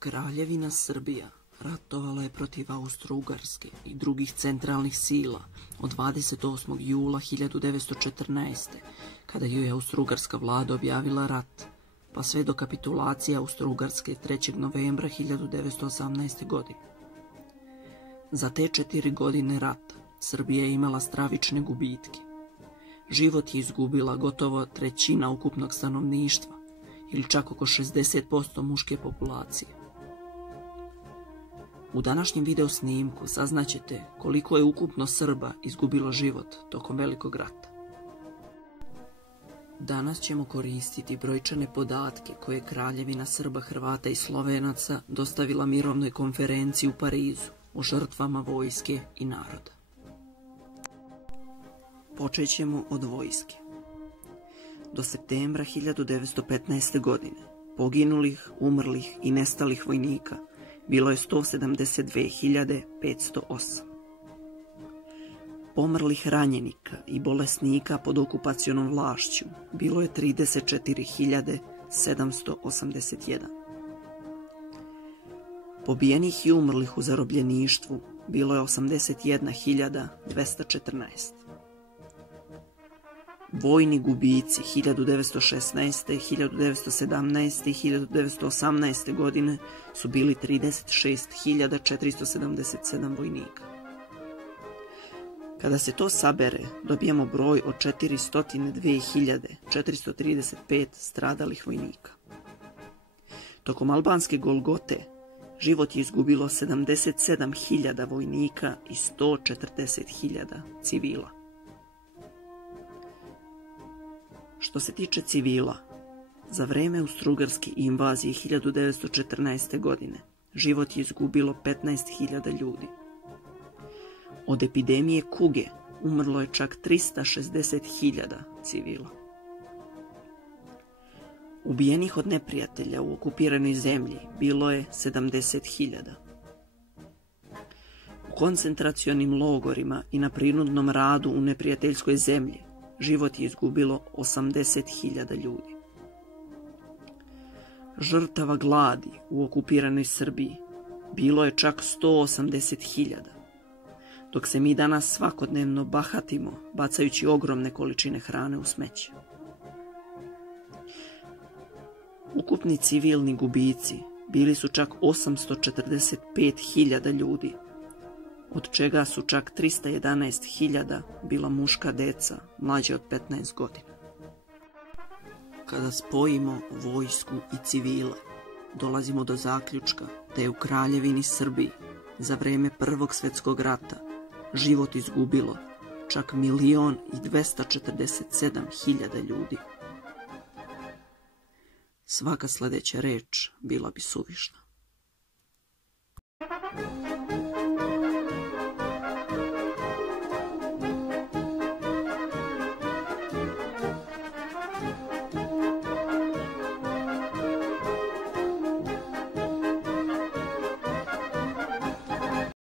Kraljevina Srbija ratovala je protiv Austro-Ugarske i drugih centralnih sila od 28. jula 1914. kada joj je Austro-Ugarska vlada objavila rat, pa sve do kapitulacije Austro-Ugarske 3. novembra 1918. godine. Za te 4 godine rata Srbija je imala stravične gubitke. Život je izgubila gotovo trećina ukupnog stanovništva ili čak oko 60% muške populacije. U današnjem video snimku saznaćete koliko je ukupno Srba izgubilo život tokom Velikog rata. Danas ćemo koristiti brojčane podatke koje je Kraljevina Srba, Hrvata i Slovenaca dostavila mirovnoj konferenciji u Parizu o žrtvama vojske i naroda. Počet ćemo od vojske. Do septembra 1915. godine poginulih, umrlih i nestalih vojnika bilo je 172.508. Pomrlih ranjenika i bolesnika pod okupacionom vlašću bilo je 34.781. Pobijenih i umrlih u zarobljeništvu bilo je 81.214. Vojni gubici 1916., 1917. i 1918. godine su bili 36.477 vojnika. Kada se to sabere, dobijamo broj od 402.435 stradalih vojnika. Tokom albanske Golgote život je izgubilo 77.000 vojnika i 140.000 civila. Što se tiče civila, za vreme Austro-Ugarske invazije 1914. godine život je izgubilo 15.000 ljudi. Od epidemije kuge umrlo je čak 360.000 civila. Ubijenih od neprijatelja u okupiranoj zemlji bilo je 70.000. U koncentracionim logorima i na prinudnom radu u neprijateljskoj zemlji život je izgubilo 80.000 ljudi. Žrtava gladi u okupiranoj Srbiji bilo je čak 180.000, dok se mi danas svakodnevno bahatimo bacajući ogromne količine hrane u smeće. Ukupni civilni gubici bili su čak 845.000 ljudi, od čega su čak 311.000 bila muška deca mlađe od 15 godina. Kada spojimo vojsku i civila, dolazimo do zaključka da je u Kraljevini Srbiji za vreme Prvog svjetskog rata život izgubilo čak 1.247.000 ljudi. Svaka sljedeća reč bila bi suvišna.